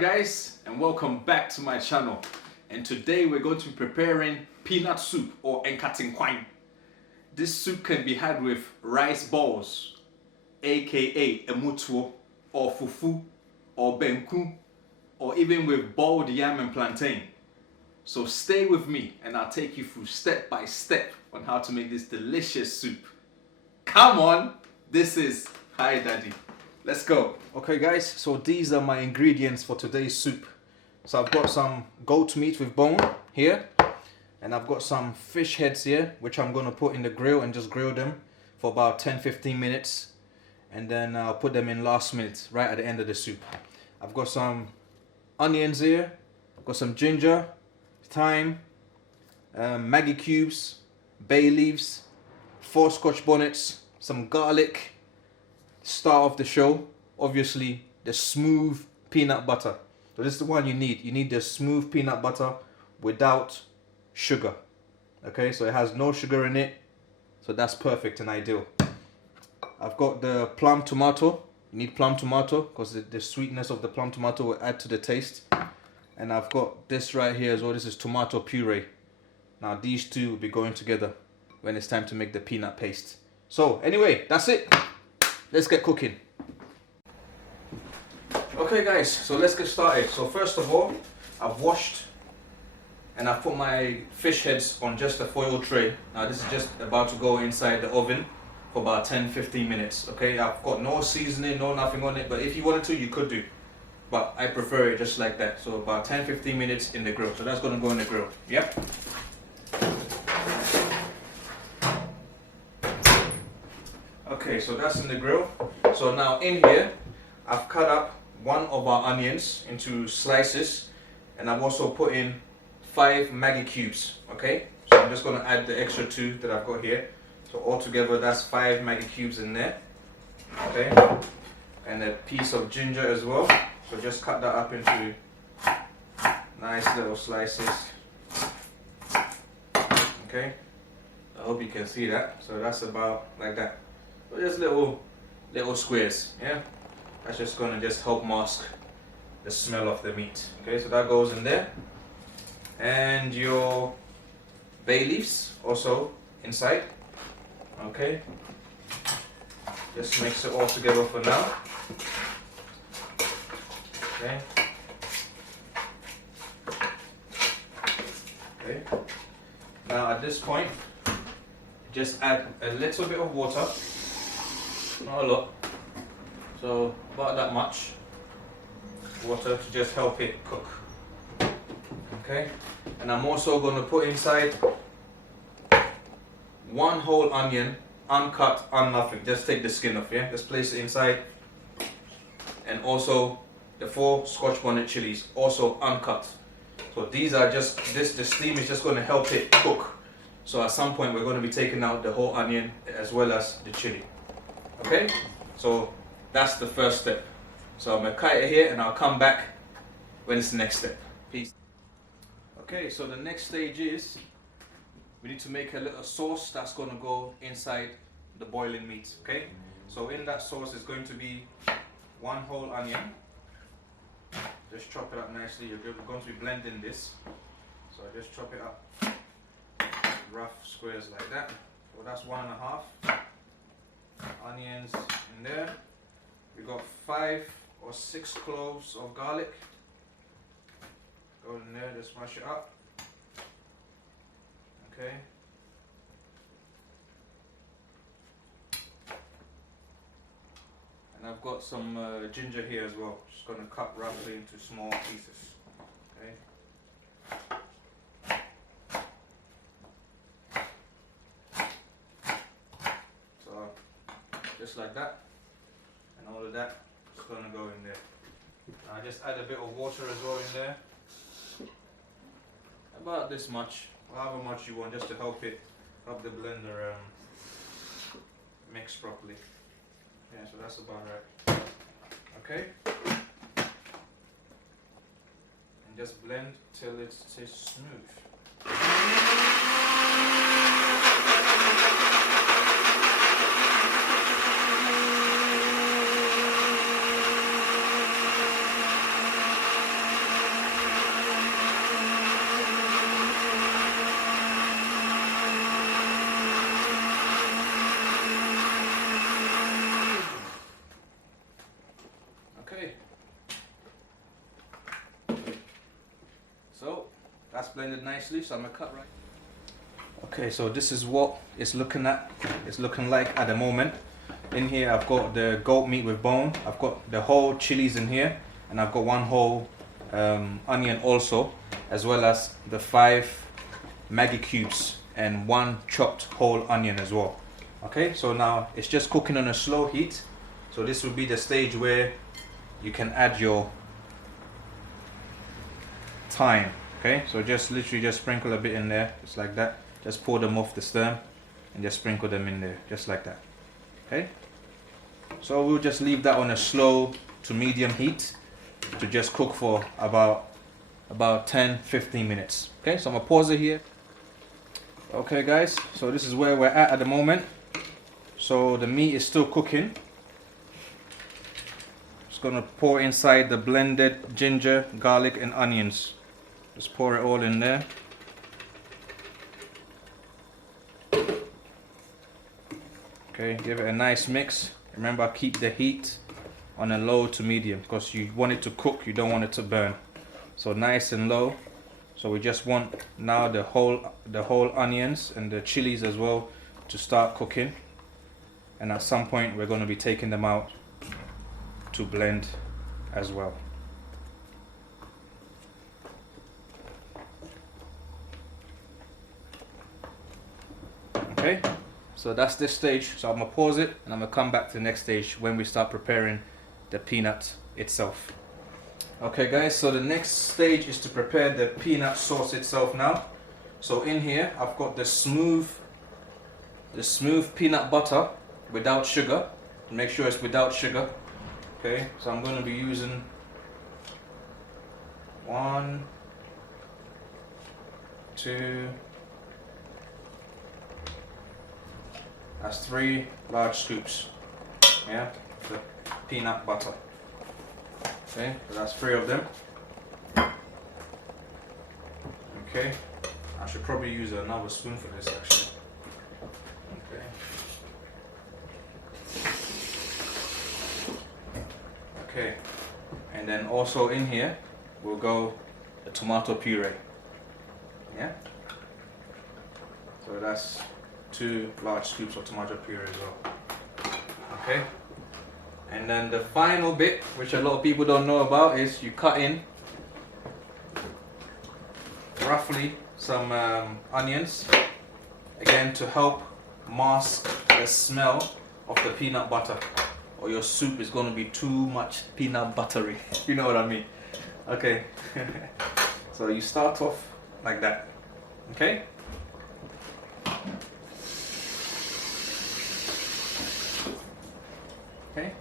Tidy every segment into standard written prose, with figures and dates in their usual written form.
Alright guys, and welcome back to my channel. And today we're going to be preparing peanut soup or nkatinkwan. This soup can be had with rice balls, aka emutuo, or fufu, or benku, or even with boiled yam and plantain. So stay with me and I'll take you through step by step on how to make this delicious soup. Come on, this is Hi Daddy. Let's go. Okay guys, so these are my ingredients for today's soup. So I've got some goat meat with bone here, and I've got some fish heads here, which I'm going to put in the grill and just grill them for about 10-15 minutes, and then I'll put them in last minute, right at the end of the soup. I've got some onions here, I've got some ginger, thyme, Maggi cubes, bay leaves, 4 Scotch bonnets, some garlic. Star of the show, obviously, the smooth peanut butter. So this is the one you need. You need the smooth peanut butter without sugar. Okay, so it has no sugar in it, so that's perfect and ideal. I've got the plum tomato. You need plum tomato because the sweetness of the plum tomato will add to the taste. And I've got this right here as well. This is tomato puree. Now these two will be going together when it's time to make the peanut paste. So anyway, that's it. Let's get cooking. Okay guys, so let's get started. So first of all, I've washed and I've put my fish heads on just a foil tray. Now this is just about to go inside the oven for about 10-15 minutes. Okay, I've got no seasoning, no nothing on it, but if you wanted to, you could do. But I prefer it just like that. So about 10-15 minutes in the grill. So that's gonna go in the grill. Yep. Okay, so that's in the grill. So now in here, I've cut up one of our onions into slices, and I've also put in 5 Maggi cubes. Okay, so I'm just going to add the extra 2 that I've got here. So altogether, that's 5 Maggi cubes in there. Okay, and a piece of ginger as well. So just cut that up into nice little slices. Okay, I hope you can see that. So that's about like that. So just little squares, yeah? That's just gonna just help mask the smell of the meat. Okay, so that goes in there. And your bay leaves also inside. Okay. Just mix it all together for now. Okay. Okay. Now at this point, just add a little bit of water. Not a lot, so about that much water to just help it cook. Okay, and I'm also going to put inside 1 whole onion, uncut, nothing. Just take the skin off, yeah? Just place it inside. And also the 4 Scotch bonnet chilies, also uncut. So these are just, the steam is just going to help it cook. So at some point we're going to be taking out the whole onion as well as the chili. Okay, so that's the first step. So I'm gonna cut it here and I'll come back when it's the next step. Peace. Okay, so the next stage is we need to make a little sauce that's gonna go inside the boiling meat. Okay, so in that sauce is going to be 1 whole onion. Just chop it up nicely. You're going to be blending this, so I just chop it up rough squares like that. So that's 1.5 onions in there. We got 5 or 6 cloves of garlic. Go in there, just mash it up. Okay. And I've got some ginger here as well. Just gonna cut roughly into small pieces. Okay. Just like that, and all of that is going to go in there. I just add a bit of water as well in there, about this much, however much you want, just to help the blender mix properly. Yeah, so that's about right. Okay, and just blend till it's smooth. that's blended nicely, so I'm gonna cut right. Okay, so this is what it's looking like at the moment. In here I've got the goat meat with bone, I've got the whole chilies in here, and I've got one whole onion also, as well as the 5 Maggi cubes and 1 chopped whole onion as well. Okay, so now it's just cooking on a slow heat. So this will be the stage where you can add your thyme. Okay, so just literally just sprinkle a bit in there, just like that. Just pour them off the stem and just sprinkle them in there, just like that. Okay, so we'll just leave that on a slow to medium heat to just cook for about 10-15 minutes. Okay, so I'm gonna pause it here. Okay guys, so this is where we're at the moment. So the meat is still cooking. Just gonna pour inside the blended ginger, garlic and onions. Just pour it all in there. Okay, give it a nice mix. Remember, keep the heat on a low to medium because you want it to cook, you don't want it to burn. So nice and low. So we just want now the whole onions and the chilies as well to start cooking. And at some point we're going to be taking them out to blend as well. Okay, so that's this stage. So I'm gonna pause it and I'm gonna come back to the next stage when we start preparing the peanut itself. Okay guys, so the next stage is to prepare the peanut sauce itself now. So in here I've got the smooth peanut butter without sugar. Make sure it's without sugar. Okay, so I'm going to be using 1, 2, that's 3 large scoops. Yeah, the peanut butter. Okay, so that's 3 of them. Okay, I should probably use another spoon for this actually. Okay. Okay, and then also in here will go the tomato puree. Yeah, so that's 2 large scoops of tomato puree as well. Okay, and then the final bit, which a lot of people don't know about, is you cut in roughly some onions, again to help mask the smell of the peanut butter, or your soup is going to be too much peanut buttery. You know what I mean? Okay. So you start off like that. Okay. Okay,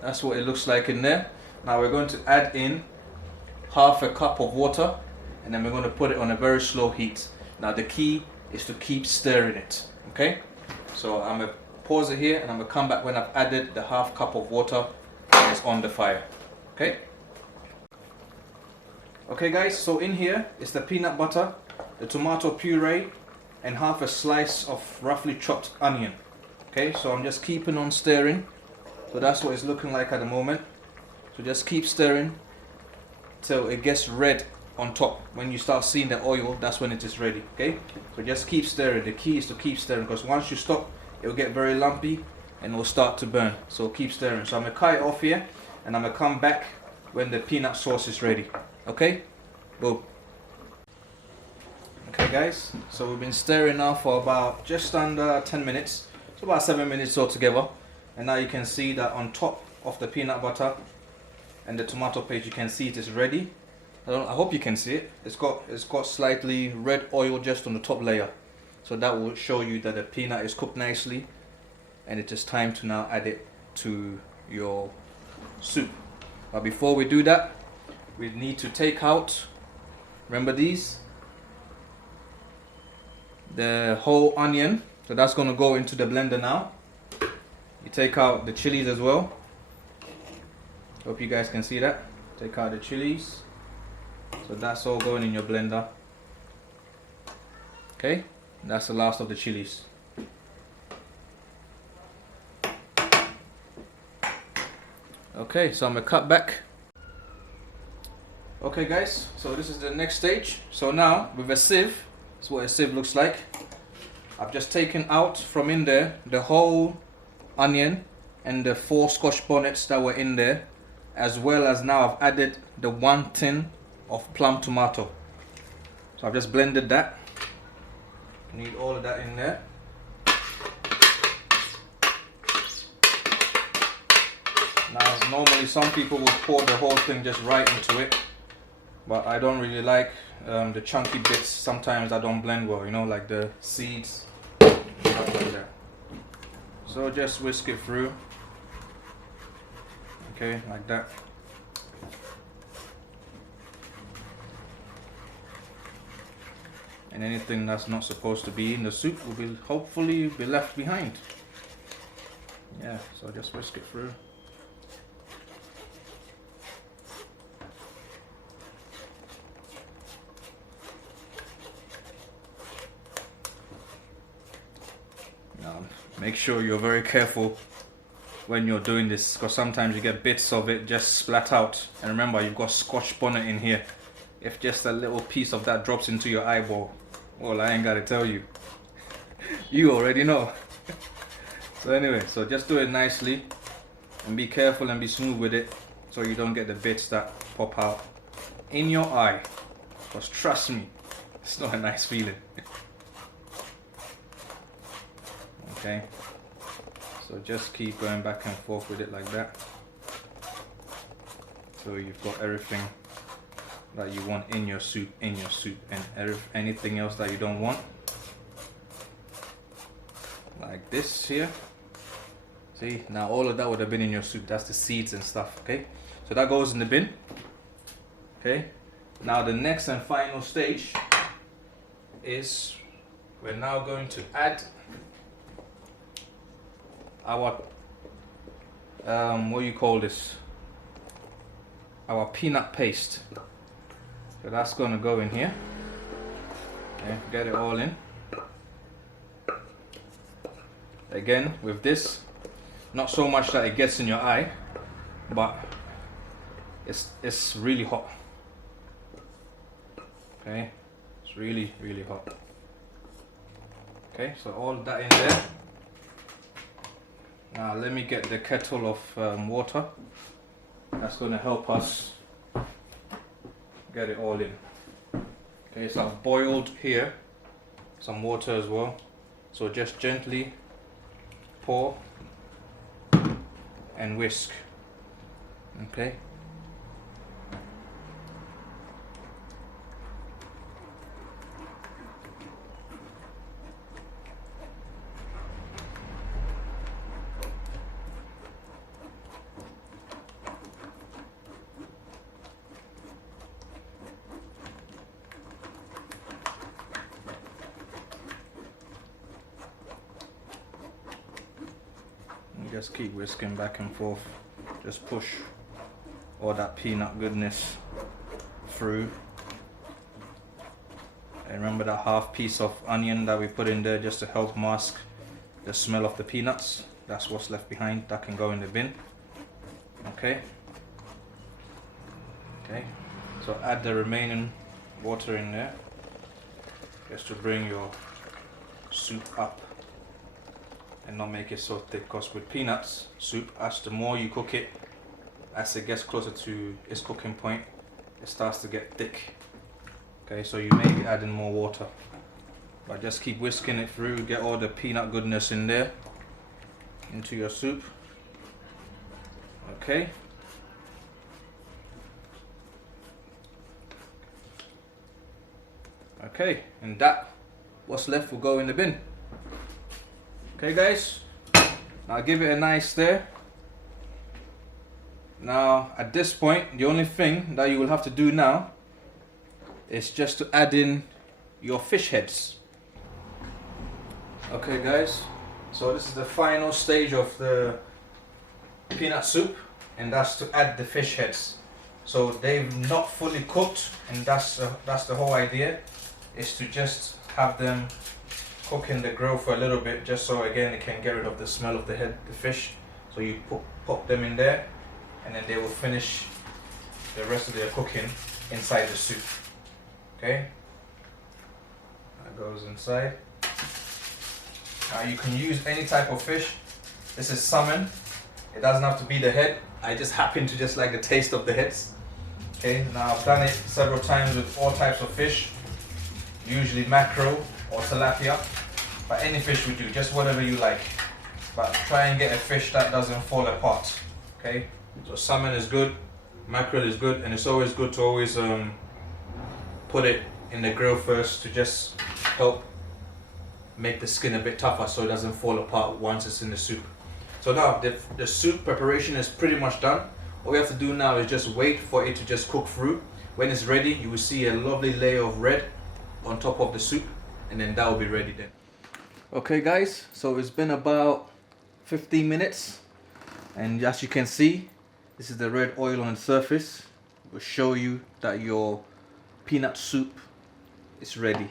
that's what it looks like in there. Now we're going to add in half a cup of water, and then we're going to put it on a very slow heat. Now the key is to keep stirring it. Okay, so I'm going to pause it here and I'm going to come back when I've added the half cup of water and it's on the fire. Okay. Okay guys, so in here is the peanut butter, the tomato puree and half a slice of roughly chopped onion. Okay, so I'm just keeping on stirring. So that's what it's looking like at the moment. So just keep stirring till it gets red on top. When you start seeing the oil, that's when it is ready. Okay, so just keep stirring. The key is to keep stirring, because once you stop, it will get very lumpy and it will start to burn. So keep stirring. So I'm gonna cut it off here and I'm gonna come back when the peanut sauce is ready. Okay, boom. Okay guys, so we've been stirring now for about just under 10 minutes. So about 7 minutes altogether. And now you can see that on top of the peanut butter and the tomato paste, you can see it is ready. I hope you can see it. It's got slightly red oil just on the top layer. So that will show you that the peanut is cooked nicely, and it is time to now add it to your soup. But before we do that, we need to take out, remember these? The whole onion. So that's going to go into the blender now. You take out the chilies as well. Hope you guys can see that. Take out the chilies. So that's all going in your blender. Okay, that's the last of the chilies. Okay, so I'm gonna cut back. Okay guys, so this is the next stage. So now with a sieve, that's what a sieve looks like. I've just taken out from in there the whole onion and the 4 Scotch bonnets that were in there, as well as now I've added the 1 tin of plum tomato. So I've just blended that. Need all of that in there. Now normally some people would pour the whole thing just right into it, but I don't really like the chunky bits. Sometimes I don't blend well, you know, like the seeds, stuff like that. So just whisk it through, okay, like that. And anything that's not supposed to be in the soup will be hopefully be left behind. Yeah, so just whisk it through. Now, make sure you're very careful when you're doing this, because sometimes you get bits of it just splat out. And remember, you've got Scotch bonnet in here. If just a little piece of that drops into your eyeball, well, I ain't gotta tell you. You already know. So anyway, so just do it nicely and be careful and be smooth with it so you don't get the bits that pop out in your eye. Because trust me, it's not a nice feeling. Okay, so just keep going back and forth with it like that. So you've got everything that you want in your soup, and anything else that you don't want, like this here. See, now all of that would have been in your soup. That's the seeds and stuff. Okay, so that goes in the bin. Okay, now the next and final stage is we're now going to add our what do you call this, our peanut paste. So that's going to go in here. Okay, get it all in. Again, with this, not so much that it gets in your eye, but it's really hot. Okay, it's really hot. Okay, so all that in there. Now let me get the kettle of water. That's going to help us get it all in. Okay, so I've boiled here some water as well. So just gently pour and whisk. Okay. Just keep whisking back and forth. Just push all that peanut goodness through. And remember that half piece of onion that we put in there just to help mask the smell of the peanuts. That's what's left behind. That can go in the bin. Okay. Okay. So add the remaining water in there just to bring your soup up and not make it so thick, because with peanuts soup, as the more you cook it, as it gets closer to its cooking point, it starts to get thick. Okay, so you may be adding more water, but just keep whisking it through, get all the peanut goodness in there into your soup. Okay. Okay, and that what's left will go in the bin. Okay guys, now give it a nice stir. Now at this point, the only thing that you will have to do now is just to add in your fish heads. Okay guys, so this is the final stage of the peanut soup, and that's to add the fish heads. So they've not fully cooked, and that's the whole idea, is to just have them cook in the grill for a little bit, just so again it can get rid of the smell of the head, the fish. So you pop them in there, and then they will finish the rest of their cooking inside the soup. Okay, that goes inside. Now you can use any type of fish. This is salmon. It doesn't have to be the head. I just happen to just like the taste of the heads. Okay, now I've done it several times with all types of fish, usually mackerel or tilapia, but any fish would do, just whatever you like. But try and get a fish that doesn't fall apart. Okay, so salmon is good, mackerel is good, and it's always good to always put it in the grill first to just help make the skin a bit tougher so it doesn't fall apart once it's in the soup. So now the soup preparation is pretty much done. All we have to do now is just wait for it to just cook through. When it's ready, you will see a lovely layer of red on top of the soup, and then that will be ready then. Okay guys, so it's been about 15 minutes, and as you can see, this is the red oil on the surface. It will show you that your peanut soup is ready.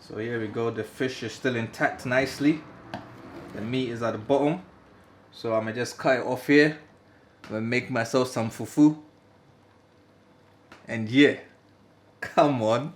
So here we go, the fish is still intact nicely. The meat is at the bottom. So I'm gonna just cut it off here. I'm gonna make myself some fufu. And yeah, come on.